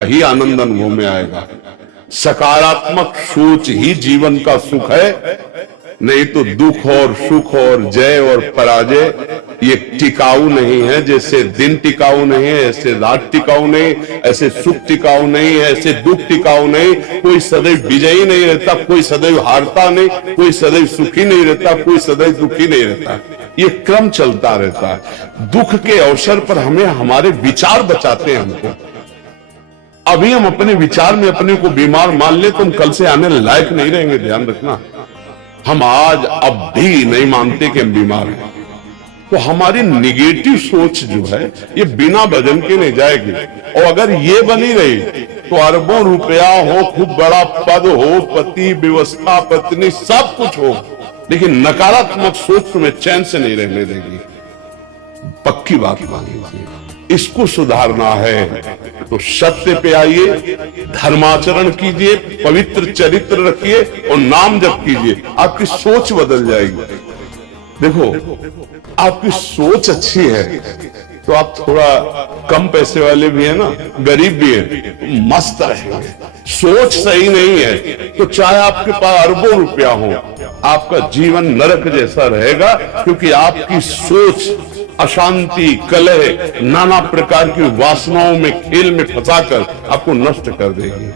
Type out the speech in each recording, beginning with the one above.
ही आनंद अनुभव में आएगा। सकारात्मक सोच ही जीवन का सुख है, नहीं तो दुख और सुख और जय और पराजय ये टिकाऊ नहीं है। जैसे दिन टिकाऊ नहीं है, ऐसे रात टिकाऊ नहीं, ऐसे सुख टिकाऊ नहीं है, ऐसे दुख टिकाऊ नहीं। कोई सदैव विजयी नहीं रहता, कोई सदैव हारता नहीं, कोई सदैव सुखी नहीं रहता, कोई सदैव दुखी नहीं रहता। ये क्रम चलता रहता है। दुख के अवसर पर हमें हमारे विचार बचाते हैं हमको। अभी हम अपने विचार में अपने को बीमार मान ले तो हम कल से आने लायक नहीं रहेंगे। ध्यान रखना, हम आज अब भी नहीं मानते कि हम बीमार हैं, तो हमारी निगेटिव सोच जो है ये बिना वजन के नहीं जाएगी। और अगर ये बनी रही तो अरबों रुपया हो, खूब बड़ा पद हो, पति व्यवस्था पत्नी सब कुछ हो, लेकिन नकारात्मक सोच तुम्हें चैन से नहीं रहने देगी। पक्की बात मानिए। इसको सुधारना है तो सत्य पे आइए, धर्माचरण कीजिए, पवित्र चरित्र रखिए और नाम जप कीजिए। आपकी सोच बदल जाएगी। देखो, आपकी सोच अच्छी है तो आप थोड़ा कम पैसे वाले भी है ना, गरीब भी है, तो मस्त रहेंगे। सोच सही नहीं है तो चाहे आपके पास अरबों रुपया हो, आपका जीवन नरक जैसा रहेगा, क्योंकि आपकी सोच अशांति, कलह, नाना प्रकार की वासनाओं में, खेल में फंसाकर आपको नष्ट कर देगी।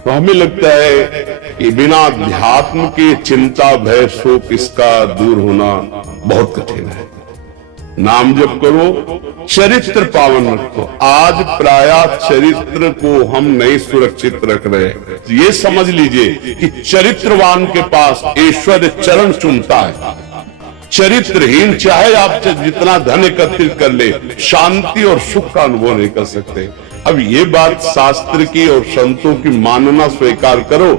तो हमें लगता है कि बिना अध्यात्म की चिंता, भय, शोक इसका दूर होना बहुत कठिन है। नाम जप करो, चरित्र पावन रखो। आज प्राय चरित्र को हम नहीं सुरक्षित रख रहे। ये समझ लीजिए कि चरित्रवान के पास ईश्वर चरण चुमता है। चरित्रहीन चाहे आप जितना धन एकत्रित कर ले, शांति और सुख का अनुभव नहीं कर सकते। अब ये बात शास्त्र की और संतों की मानना स्वीकार करो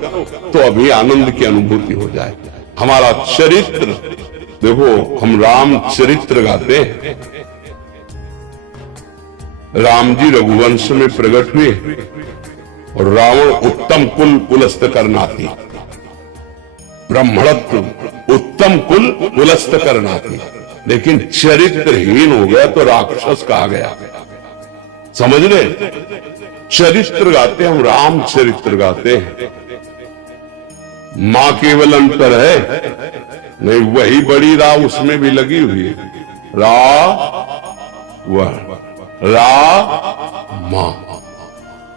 तो अभी आनंद की अनुभूति हो जाए। हमारा चरित्र देखो, हम राम चरित्र गाते हैं। राम जी रघुवंश में प्रकट हुए और रावण उत्तम कुल कुलस्त करनाती, ब्राह्मणत्व उत्तम कुल कुलस्त करनाती, लेकिन चरित्रहीन हो गया तो राक्षस कहा गया। समझ रहे? चरित्र गाते हम, राम चरित्र गाते हैं। मां केवल अंतर है नहीं, वही बड़ी रा उसमें भी लगी हुई है। मां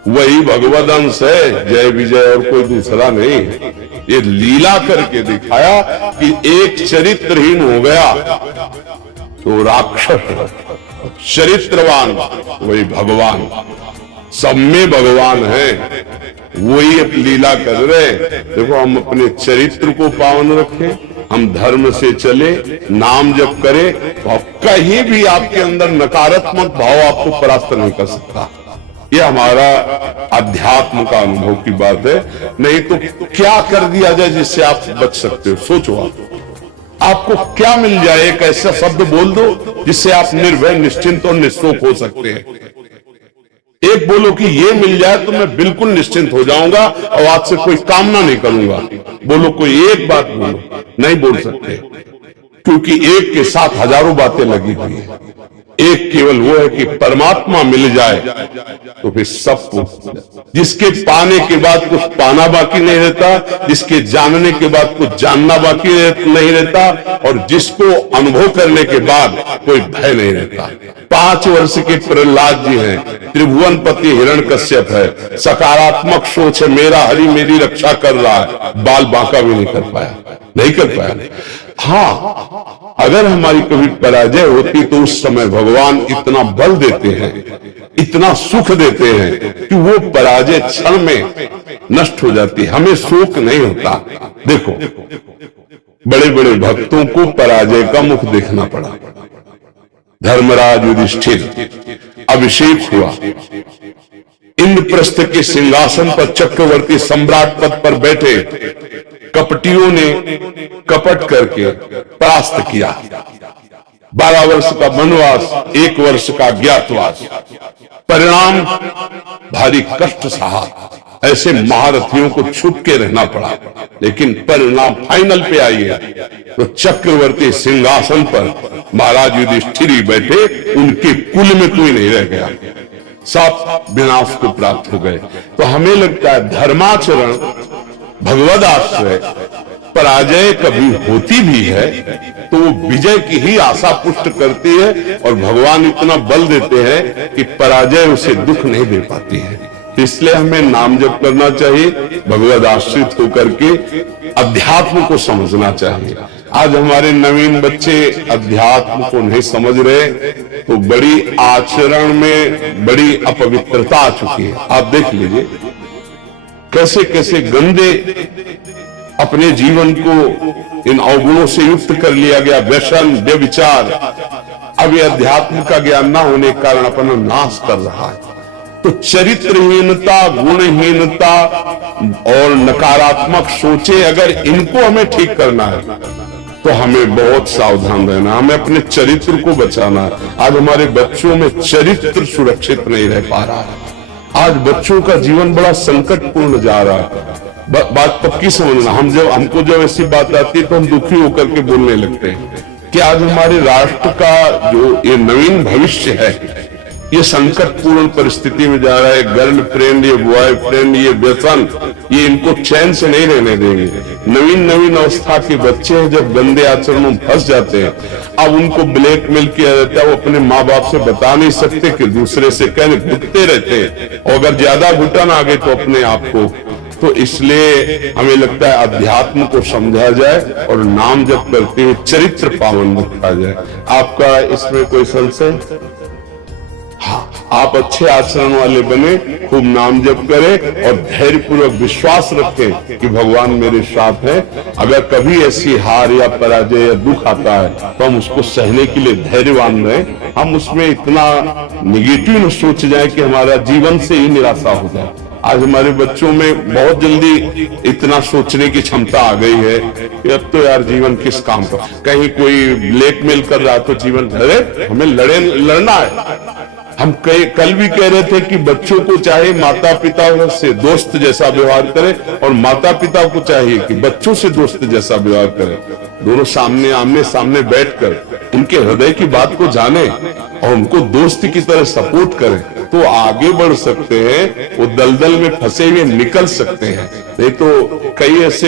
वही भगवद अंश है, जय विजय और कोई दूसरा नहीं। ये लीला करके दिखाया कि एक चरित्रहीन हो गया तो राक्षस, चरित्रवान वही भगवान, सब में भगवान है, वही अब लीला कर रहे। देखो, हम अपने चरित्र को पावन रखें, हम धर्म से चले, नाम जप करें, तो कहीं भी आपके अंदर नकारात्मक भाव आपको परास्त नहीं कर सकता। यह हमारा अध्यात्म का अनुभव की बात है। नहीं तो क्या कर दिया जाए जिससे आप बच सकते हो? सोचो, आपको क्या मिल जाए? एक ऐसा शब्द बोल दो जिससे आप निर्भय, निश्चिंत और निःशोक हो सकते हैं। एक बोलो कि ये मिल जाए तो मैं बिल्कुल निश्चिंत हो जाऊंगा और आज से कोई कामना नहीं करूंगा। बोलो, कोई एक बात बोलो। नहीं बोल सकते, क्योंकि एक के साथ हजारों बातें लगी हुई है। एक केवल वो है कि परमात्मा मिल जाए तो फिर सब कुछ, जिसके पाने के बाद कुछ पाना बाकी नहीं रहता, जिसके जानने के बाद कुछ जानना बाकी नहीं रहता, और जिसको अनुभव करने के बाद कोई भय नहीं रहता। 5 वर्ष के प्रहलाद जी हैं, त्रिभुवनपति हिरण्यकश्यप है, सकारात्मक सोच है, मेरा हरि मेरी रक्षा कर रहा है, बाल बांका भी नहीं कर पाया, नहीं कर पाया। हाँ, अगर हमारी कभी पराजय होती तो उस समय भगवान इतना बल देते हैं, इतना सुख देते हैं कि वो पराजय क्षण में नष्ट हो जाती है, हमें शोक नहीं होता। देखो, बड़े बड़े भक्तों को पराजय का मुख देखना पड़ा। धर्मराज युधिष्ठिर अभिषेक हुआ, इंद्रप्रस्थ के सिंहासन पर चक्रवर्ती सम्राट पद पर बैठे, कपटियों ने कपट करके परास्त किया। 12 वर्ष का वनवास, 1 वर्ष का ज्ञातवास, परिणाम भारी कष्ट सहा। ऐसे महारथियों को छुप के रहना पड़ा, लेकिन परिणाम फाइनल पे आई है तो चक्रवर्ती सिंहासन पर महाराज युधिष्ठिर बैठे, उनके कुल में कोई नहीं रह गया। सब विनाश को प्राप्त हो गए। तो हमें लगता है धर्माचरण, भगवद आश्रय, पराजय कभी होती भी है तो वो विजय की ही आशा पुष्ट करती है, और भगवान इतना बल देते हैं कि पराजय उसे दुख नहीं दे पाती है। इसलिए हमें नाम जप करना चाहिए, भगवद आश्रित होकर के अध्यात्म को समझना चाहिए। आज हमारे नवीन बच्चे अध्यात्म को नहीं समझ रहे, तो बड़ी आचरण में बड़ी अपवित्रता आ चुकी है। आप देख लीजिए कैसे कैसे गंदे अपने जीवन को इन अवगुणों से युक्त कर लिया गया, व्यसन, व्यभिचार। अब ये अध्यात्म का ज्ञान ना होने के कारण अपना नाश कर रहा है। तो चरित्रहीनता, गुणहीनता और नकारात्मक सोचे, अगर इनको हमें ठीक करना है तो हमें बहुत सावधान रहना, हमें अपने चरित्र को बचाना है। आज हमारे बच्चों में चरित्र सुरक्षित नहीं रह पा रहा है। आज बच्चों का जीवन बड़ा संकटपूर्ण जा रहा है। बात पक्की समझना, हमको जब ऐसी बात आती है तो हम दुखी होकर के बोलने लगते हैं कि आज हमारे राष्ट्र का जो ये नवीन भविष्य है ये संकटपूर्ण परिस्थिति में जा रहा है। गर्लफ्रेंड, ये बॉयफ्रेंड, ये व्यसन, ये इनको चैन से नहीं रहने देंगे। नवीन अवस्था के बच्चे हैं, जब गंदे आचरणों में फंस जाते हैं, अब उनको ब्लैकमेल किया जाता है। वो अपने माँ बाप से बता नहीं सकते कि दूसरे से कहने घुटते रहते हैं, और अगर ज्यादा घुटन आ गए तो अपने आप को। तो इसलिए हमें लगता है अध्यात्म को समझा जाए और नाम जप करते हुए चरित्र पावन रखा जाए। आपका इसमें कोई संशय? हाँ, आप अच्छे आचरण वाले बने, खूब नाम जप करें और धैर्यपूर्वक विश्वास रखें कि भगवान मेरे साथ है। अगर कभी ऐसी हार या पराजय या दुख आता है तो हम उसको सहने के लिए धैर्यवान रहें। हम उसमें इतना निगेटिव न सोच जाए कि हमारा जीवन से ही निराशा हो जाए। आज हमारे बच्चों में बहुत जल्दी इतना सोचने की क्षमता आ गई है कि अब तो यार जीवन किस काम का, कहीं कोई ब्लैकमेल कर रहा तो जीवन, अरे हमें लड़ना है। हम कल भी कह रहे थे कि बच्चों को चाहे माता पिता से दोस्त जैसा व्यवहार करें, और माता पिता को चाहिए कि बच्चों से दोस्त जैसा व्यवहार करें। दोनों आमने सामने बैठकर उनके हृदय की बात को जाने और उनको दोस्त की तरह सपोर्ट करें, तो आगे बढ़ सकते हैं। वो दलदल में फंसे हुए निकल सकते हैं। नहीं तो कई ऐसे